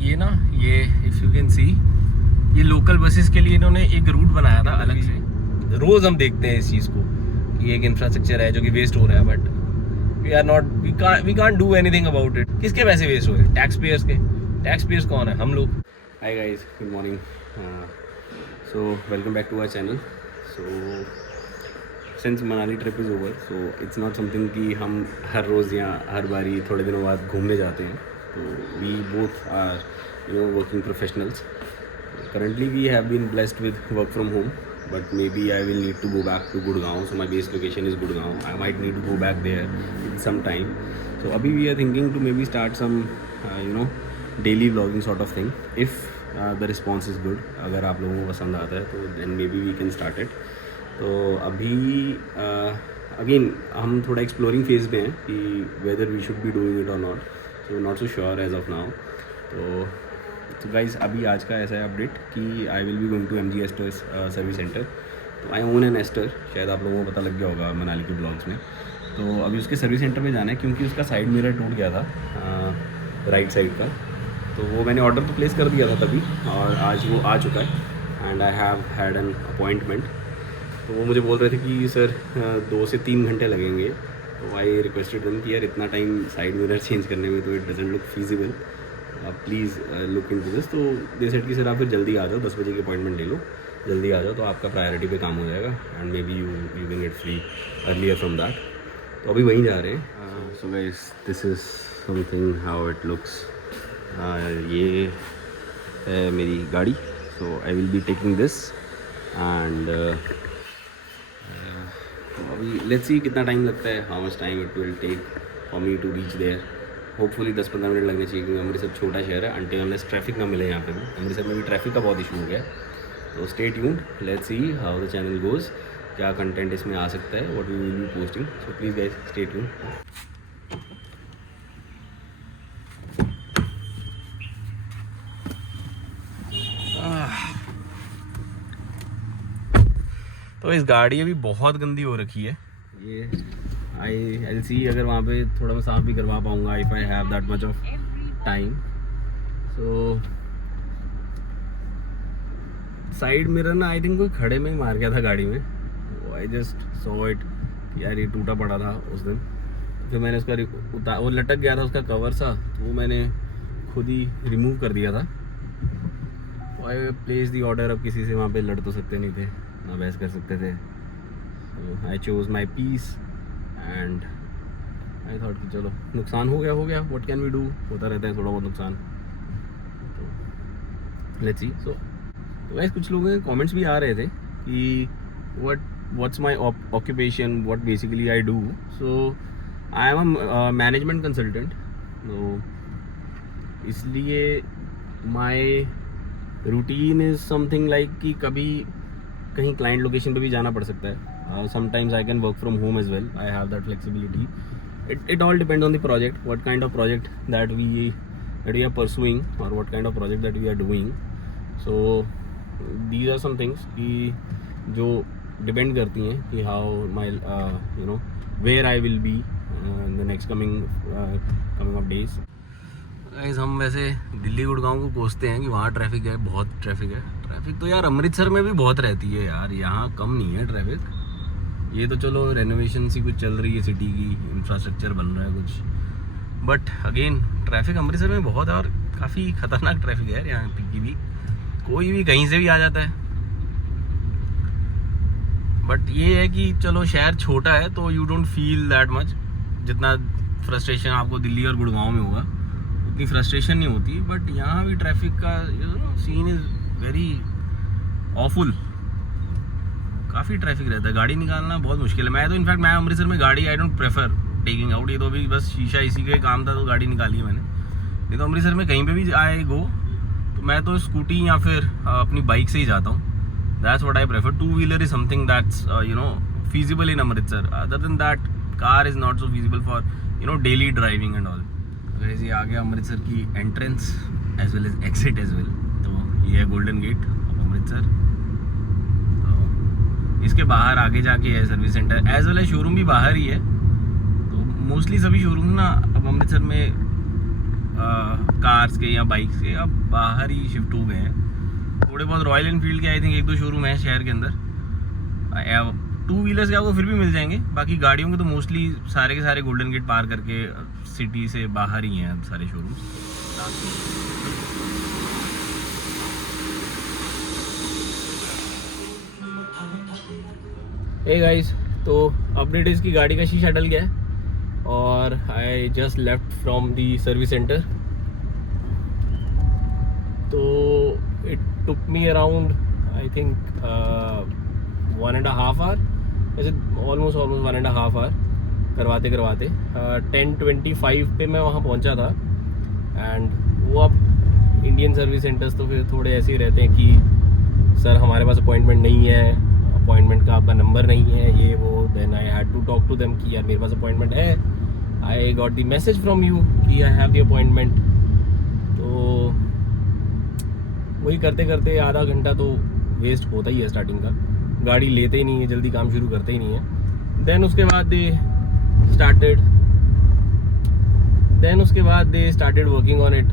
ये ना, ये इफ़ यू कैन सी, ये लोकल बसेस के लिए इन्होंने एक रूट बनाया था अलग से। रोज़ हम देखते हैं इस चीज़ को कि एक इंफ्रास्ट्रक्चर है जो कि वेस्ट हो रहा है, but we can't do anything about it. किसके पैसे वेस्ट हो रहे हैं? टैक्स पेयर्स के। टैक्स पेयर्स कौन है? हम लोग। Hi guys, good morning. So welcome back to our channel. So since Manali trip is over, so it's not something कि हम हर रोज़ या हर बारी थोड़े दिनों बाद घूमने जाते हैं। तो we both are working professionals. Currently we have been blessed with work from home, but maybe I will need to go back to Gurgaon. So my base location is Gurgaon. I might need to go back there in some time. So abhi we are thinking to maybe start some daily vlogging sort of thing. If the response is good, अगर आप लोगों को पसंद आता है तो then maybe we can start it. तो अभी again हम थोड़ा exploring phase में हैं कि whether we should be doing it or not. So not so sure as of now. तो गाइज़ अभी आज का ऐसा है अपडेट कि I will be going to MG Astor service centre. तो आई ओन एन एस्टर, शायद आप लोगों को पता लग गया होगा मनाली के ब्लॉग्स में. तो अभी उसके सर्विस सेंटर में जाना है क्योंकि उसका साइड मिरर टूट गया था, राइट साइड का. तो वो मैंने ऑर्डर तो प्लेस कर दिया था तभी, और आज वो आ चुका है and I have had an appointment. तो वो मुझे बोल रहे थे कि सर 2 से 3 घंटे लगेंगे. तो आई रिक्वेस्टेड देम कि यार इतना टाइम साइड मिरर चेंज करने में तो इट डजंट लुक फीजिबल, आप please look into this. तो दे सेड कि सर आप फिर जल्दी आ जाओ, 10 बजे की अपॉइंटमेंट ले लो, जल्दी आ जाओ तो आपका प्रायोरिटी पे काम हो जाएगा and may be you can get free earlier from that. तो अभी वहीं जा रहे हैं. So guys, this is something how it looks. ये है मेरी गाड़ी. So I will be taking this and अभी लेट्स सी कितना टाइम लगता है, how much time it will take for me to reach there. Hopefully 10-15 minute लगने चाहिए क्योंकि अमृतसर छोटा शहर है. अनटिल अनलेस ट्रैफिक ना मिले यहाँ पे भी. अमृतसर में भी ट्रैफिक का बहुत इशू हो गया. तो stay tuned, let's see how the channel goes, क्या कंटेंट इसमें आ सकता है, what we will be posting. So please guys stay tuned. तो इस गाड़ी अभी बहुत गंदी हो रखी है. ये आई सी अगर वहाँ पे थोड़ा मैं साफ़ भी करवा पाऊँगा if I have that much of time. So side mirror ना आई थिंक कोई खड़े में ही मार गया था गाड़ी में. तो आई जस्ट सॉ इट यार, ये टूटा पड़ा था उस दिन. फिर मैंने उसका वो लटक गया था उसका कवर सा, तो वो मैंने खुद ही रिमूव कर दिया था. तो आई प्लेस दी ऑर्डर. अब किसी से वहाँ पे लड़ तो सकते नहीं थे, ना बहस कर सकते थे. So I chose my peace and I thought कि चलो नुकसान हो गया, व्हाट कैन वी डू. होता रहता है थोड़ा बहुत नुकसान. तो लेट्स सी. सो गाइस कुछ लोगों के कमेंट्स भी आ रहे थे कि what's my occupation, what basically I do. So I am a management consultant. तो इसलिए my routine is something like कि कभी कहीं क्लाइंट लोकेशन पे भी जाना पड़ सकता है. Sometimes I can work from home as well. I have that flexibility. It all depends on the project, what kind of project that we are pursuing or what kind of project that we are doing. So these are some things कि जो depend करती हैं कि how my where I will be in the next coming of days. Guys, हम वैसे दिल्ली गुड़गांव को कोसते हैं कि वहाँ ट्रैफिक है, बहुत ट्रैफिक है. ट्रैफिक तो यार अमृतसर में भी बहुत रहती है यार, यहाँ कम नहीं है ट्रैफिक. ये तो चलो रेनोवेशन सी कुछ चल रही है, सिटी की इंफ्रास्ट्रक्चर बन रहा है कुछ, बट अगेन ट्रैफिक अमृतसर में बहुत है और काफ़ी ख़तरनाक ट्रैफिक है यार. यहाँ की भी कोई भी कहीं से भी आ जाता है. बट ये है कि चलो शहर छोटा है तो you don't feel that much. जितना फ्रस्ट्रेशन आपको दिल्ली और गुड़गांव में होगा उतनी फ्रस्ट्रेशन नहीं होती. बट यहाँ भी ट्रैफिक का सीन इज़ वेरी ऑफुल. काफ़ी ट्रैफिक रहता है, गाड़ी निकालना बहुत मुश्किल है. मैं अमृतसर में गाड़ी I don't prefer taking out. ये तो अभी बस शीशा इसी का काम था तो गाड़ी निकाली है मैंने. नहीं तो अमृतसर में कहीं पे भी आए गो तो मैं तो स्कूटी या फिर अपनी बाइक से ही जाता हूँ. That's what I prefer. 2-wheeler is something that's feasible in Amritsar. Other than that car is not so feasible for daily driving and all. वैसे ये आ गया अमृतसर की entrance as well as exit as well. तो ये है गोल्डन गेट ऑफ अमृतसर. इसके बाहर आगे जाके है service center as well as showroom भी बाहर ही है. तो मोस्टली सभी शोरूम ना अब अमृतसर में कार्स के या बाइक्स के अब बाहर ही शिफ्ट हो गए हैं। थोड़े बहुत रॉयल एनफील्ड के आई थिंक 1-2 शोरूम है शहर के अंदर। 2 व्हीलर्स के आपको फिर भी मिल जाएंगे, बाकी गाड़ियों के तो मोस्टली सारे के सारे गोल्डन गेट पार करके सिटी से बाहर ही हैं सारे शोरूम। हे गाइस, तो अपडेट इसकी गाड़ी का शीशा डल गया है और I just left from the service centre. तो it took me around I think 1.5 hour, वैसे ऑलमोस्ट 1.5 आवर करवाते 10:25 पे मैं वहाँ पहुँचा था। एंड वो अब इंडियन सर्विस सेंटर्स तो फिर थोड़े ऐसे ही रहते हैं कि सर हमारे पास अपॉइंटमेंट नहीं है, अपॉइंटमेंट का आपका नंबर नहीं है, ये वो। Then I had to talk to them कि यार मेरे पास अपॉइंटमेंट है, I got the message from you कि आई हैव द अपॉइंटमेंट। तो वही करते करते आधा घंटा तो वेस्ट होता ही है स्टार्टिंग का। गाड़ी लेते ही नहीं है, जल्दी काम शुरू करते ही नहीं है। देन उसके बाद they started working on it.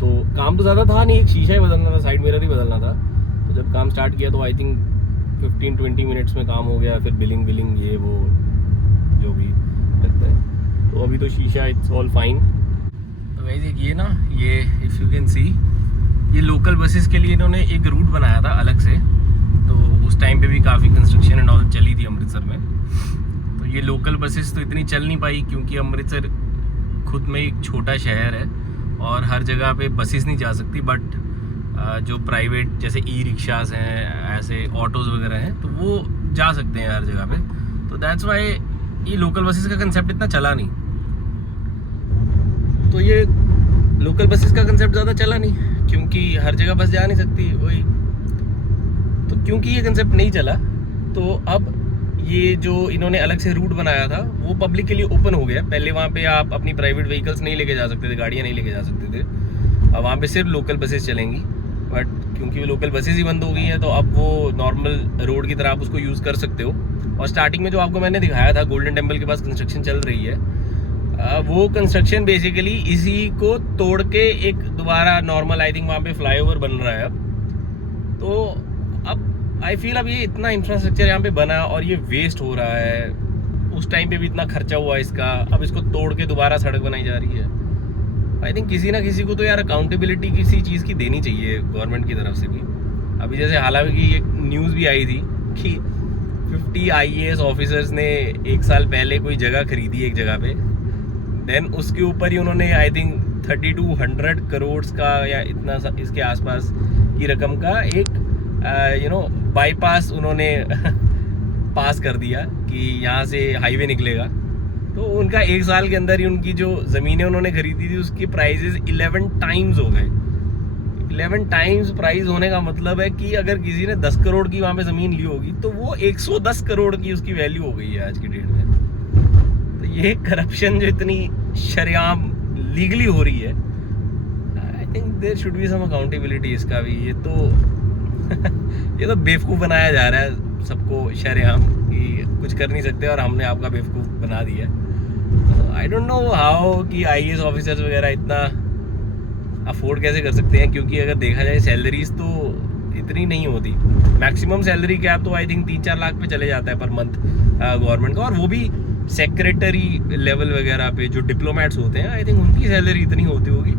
तो काम तो ज़्यादा था नहीं, एक शीशा ही बदलना था, साइड मिरर ही बदलना था। तो जब काम स्टार्ट किया तो आई थिंक 15-20 मिनट्स में काम हो गया। फिर बिलिंग ये वो जो भी लगता है। तो अभी तो शीशा इट्स ऑल फाइन। तो वैसे ये ना, ये इफ़ यू कैन सी, ये लोकल बसेस के लिए इन्होंने एक रूट बनाया था अलग से। तो उस टाइम पे भी काफ़ी कंस्ट्रक्शन एंड ऑल चली थी अमृतसर में। तो ये लोकल बसेस तो इतनी चल नहीं पाई क्योंकि अमृतसर खुद में एक छोटा शहर है और हर जगह पे बसेस नहीं जा सकती। बट जो प्राइवेट जैसे ई रिक्शाज हैं, ऐसे ऑटोज़ वगैरह हैं, तो वो जा सकते हैं हर जगह पे। तो दैट्स वाई ये लोकल बसेस का कंसेप्ट इतना चला नहीं। तो ये लोकल बसेस का कंसेप्ट ज़्यादा चला नहीं क्योंकि हर जगह बस जा नहीं सकती वही। तो क्योंकि ये कंसेप्ट नहीं चला तो अब ये जो इन्होंने अलग से रूट बनाया था वो पब्लिक के लिए ओपन हो गया। पहले वहाँ पे आप अपनी प्राइवेट व्हीकल्स नहीं लेके जा सकते थे, गाड़ियाँ नहीं लेके जा सकते थे। अब वहाँ पे सिर्फ लोकल बसेस चलेंगी। बट क्योंकि वो लोकल बसेस ही बंद हो गई हैं तो अब वो नॉर्मल रोड की तरह आप उसको यूज़ कर सकते हो। और स्टार्टिंग में जो आपको मैंने दिखाया था गोल्डन टेम्पल के पास कंस्ट्रक्शन चल रही है, वो कंस्ट्रक्शन बेसिकली इसी को तोड़ के एक दोबारा नॉर्मल आई थिंक वहाँ पे फ्लाईओवर बन रहा है अब। तो अब आई फील अब ये इतना इंफ्रास्ट्रक्चर यहाँ पे बना और ये वेस्ट हो रहा है, उस टाइम पे भी इतना खर्चा हुआ इसका, अब इसको तोड़ के दोबारा सड़क बनाई जा रही है। आई थिंक किसी ना किसी को तो यार अकाउंटेबिलिटी किसी चीज़ की देनी चाहिए गवर्नमेंट की तरफ से भी। अभी जैसे हालांकि एक न्यूज़ भी आई थी कि 50 IAS ऑफिसर्स ने 1 साल पहले कोई जगह खरीदी एक जगह पे। देन उसके ऊपर ही उन्होंने आई थिंक 3200 करोड़ का या इतना इसके आसपास की रकम का एक बाईपास उन्होंने पास कर दिया कि यहाँ से हाईवे निकलेगा। तो उनका 1 साल के अंदर ही उनकी जो ज़मीनें उन्होंने खरीदी थी उसकी प्राइजेस 11 टाइम्स हो गए। 11 टाइम्स प्राइस होने का मतलब है कि अगर किसी ने 10 करोड़ की वहाँ पे ज़मीन ली होगी तो वो 110 करोड़ की उसकी वैल्यू हो गई है आज की डेट में। तो ये करप्शन जो इतनी शरेआम लीगली हो रही है, I think there should be some accountability इसका भी। ये तो बेवकूफ़ बनाया जा रहा है सबको शरेआम कि कुछ कर नहीं सकते और हमने आपका बेवकूफ़ बना दिया। आई डोंट नो हाउ कि IAS ऑफिसर्स वगैरह इतना अफोर्ड कैसे कर सकते हैं, क्योंकि अगर देखा जाए सैलरीज तो इतनी नहीं होती। मैक्सिमम सैलरी कैप तो आई थिंक 3-4 लाख पे चले जाता है पर मंथ गवर्नमेंट का, और वो भी सेक्रेटरी लेवल वगैरह पे जो डिप्लोमेट्स होते हैं आई थिंक उनकी सैलरी इतनी होती होगी।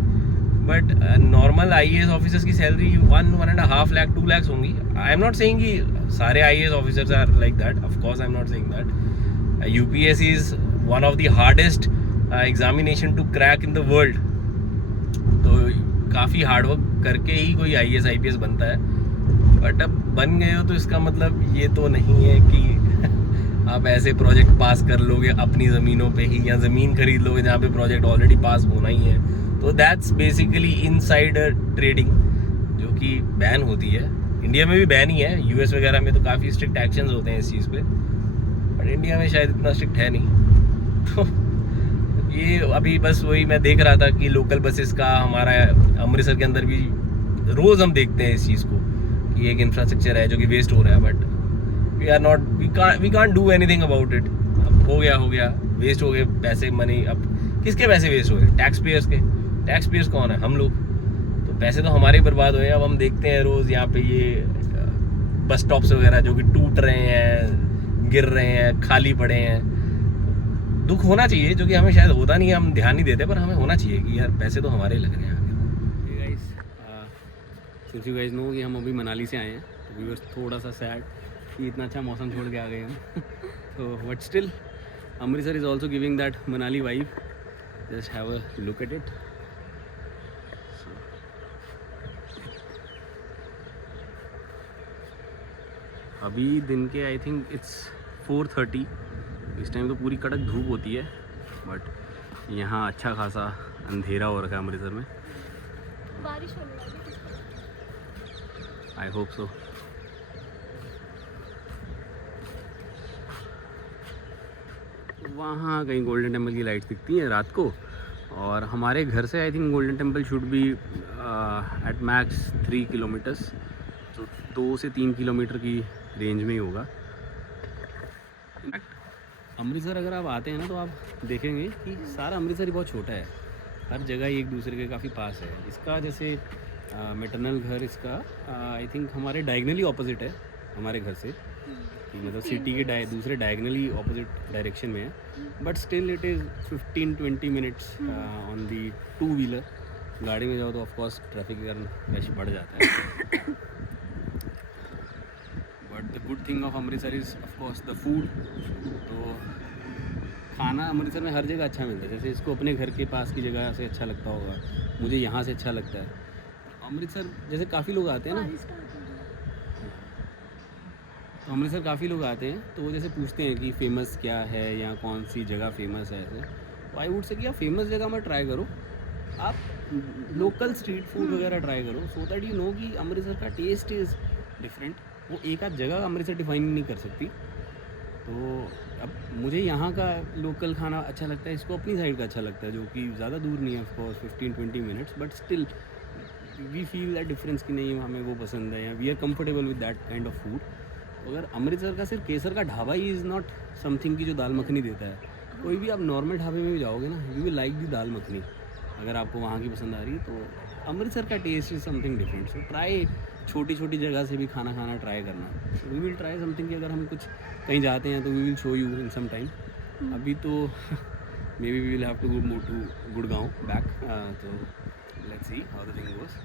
बट नॉर्मल IAS ऑफिसर्स की सैलरी 1.5 लाख 2 लाख होंगी। आई एम नॉट सेइंग कि सारे IAS officers are like that, of course I am not saying that. UPSC is one of the hardest examination to crack in the world. तो काफ़ी hard work करके ही कोई IAS IPS बनता है। But अब बन गए हो तो इसका मतलब ये तो नहीं है कि आप ऐसे प्रोजेक्ट पास कर लोगे अपनी ज़मीनों पे ही, या ज़मीन खरीद लोगे जहाँ पे प्रोजेक्ट ऑलरेडी पास होना ही है। तो दैट्स बेसिकली इनसाइडर ट्रेडिंग जो कि बैन होती है। इंडिया में भी बैन ही है, US वगैरह में तो काफ़ी स्ट्रिक्ट एक्शंस होते हैं इस चीज़ पे, बट इंडिया में शायद इतना स्ट्रिक्ट है नहीं। तो ये अभी बस वही मैं देख रहा था कि लोकल बसेस का हमारा अमृतसर के अंदर भी रोज़ हम देखते हैं इस चीज़ को कि एक इंफ्रास्ट्रक्चर है जो कि वेस्ट हो रहा है। But we can't do anything about it. अब हो गया वेस्ट हो गए पैसे, मनी। अब किसके पैसे वेस्ट हो गए? टैक्स पेयर्स के। टैक्स पेयर्स कौन है? हम लोग। तो पैसे तो हमारे बर्बाद हुए। अब हम देखते हैं रोज़ यहाँ पे ये बस स्टॉप्स वगैरह जो कि टूट रहे हैं, गिर रहे हैं, खाली पड़े हैं। दुख होना चाहिए, जो कि हमें शायद होता नहीं है, हम ध्यान नहीं देते, पर हमें होना चाहिए कि यार पैसे तो हमारे लग रहे हैं आगे। Guys, since you guys know कि हम अभी मनाली से आए हैं, तो वी वर थोड़ा सा सैड कि इतना अच्छा मौसम छोड़ के आ गए हम। तो but still Amritsar is also giving that Manali vibe. Just have a look at it. अभी दिन के आई थिंक इट्स 4:30। इस टाइम तो पूरी कड़क धूप होती है, बट यहाँ अच्छा खासा अंधेरा हो रखा है अमृतसर में। बारिश होने वाली है। I hope so. वहाँ कहीं गोल्डन टेम्पल की लाइट्स दिखती हैं रात को, और हमारे घर से I think golden temple should be at max 3 kilometres, तो 2 से 3 किलोमीटर की रेंज में ही होगा। इनफैक्ट अमृतसर अगर आप आते हैं ना, तो आप देखेंगे कि सारा अमृतसर ही बहुत छोटा है, हर जगह ही एक दूसरे के काफ़ी पास है। इसका जैसे मैटरनल घर इसका आई थिंक हमारे डायगनली ऑपोजिट है हमारे घर से, कि मतलब सिटी के दूसरे डायगनली ऑपोजिट डायरेक्शन में है, but still it is 15-20 minutes on the 2 wheeler. गाड़ी में जाओ तो ऑफकोर्स ट्रैफिक का रश बढ़ जाता है। But the good thing of Amritsar is of course the food. तो खाना अमृतसर में हर जगह अच्छा मिलता है। जैसे इसको अपने घर के पास की जगह से अच्छा लगता होगा, मुझे यहाँ से अच्छा लगता है। अमृतसर जैसे काफ़ी लोग आते हैं ना, तो अमृतसर काफ़ी लोग आते हैं, तो वो जैसे पूछते हैं कि फ़ेमस क्या है या कौन सी जगह फ़ेमस है ऐसे। तो आई वुड से कि आप फेमस जगह में ट्राई करो, आप लोकल स्ट्रीट फूड वगैरह ट्राई करो, सो दैट यू नो कि अमृतसर का टेस्ट इज़ डिफरेंट। वो एक आध जगह अमृतसर डिफाइन नहीं कर सकती। तो अब मुझे यहाँ का लोकल खाना अच्छा लगता है, इसको अपनी साइड का अच्छा लगता है, जो कि ज़्यादा दूर नहीं है of course 15-20 minutes, but still we feel that difference कि नहीं हमें वो पसंद है या we are comfortable with that kind of food. अगर अमृतसर का सिर्फ केसर का ढाबा ही इज़ नॉट समथिंग की जो दाल मखनी देता है, कोई भी आप नॉर्मल ढाबे में भी जाओगे ना, यू विल लाइक दी दाल मखनी। अगर आपको वहाँ की पसंद आ रही है, तो अमृतसर का taste is something different. So try छोटी छोटी जगह से भी खाना खाना ट्राई करना। वी विल ट्राई समथिंग कि अगर हम कुछ कहीं जाते हैं तो we will show you in some time. अभी तो may be we will have to move to Gurgaon back, तो let's see how the thing goes.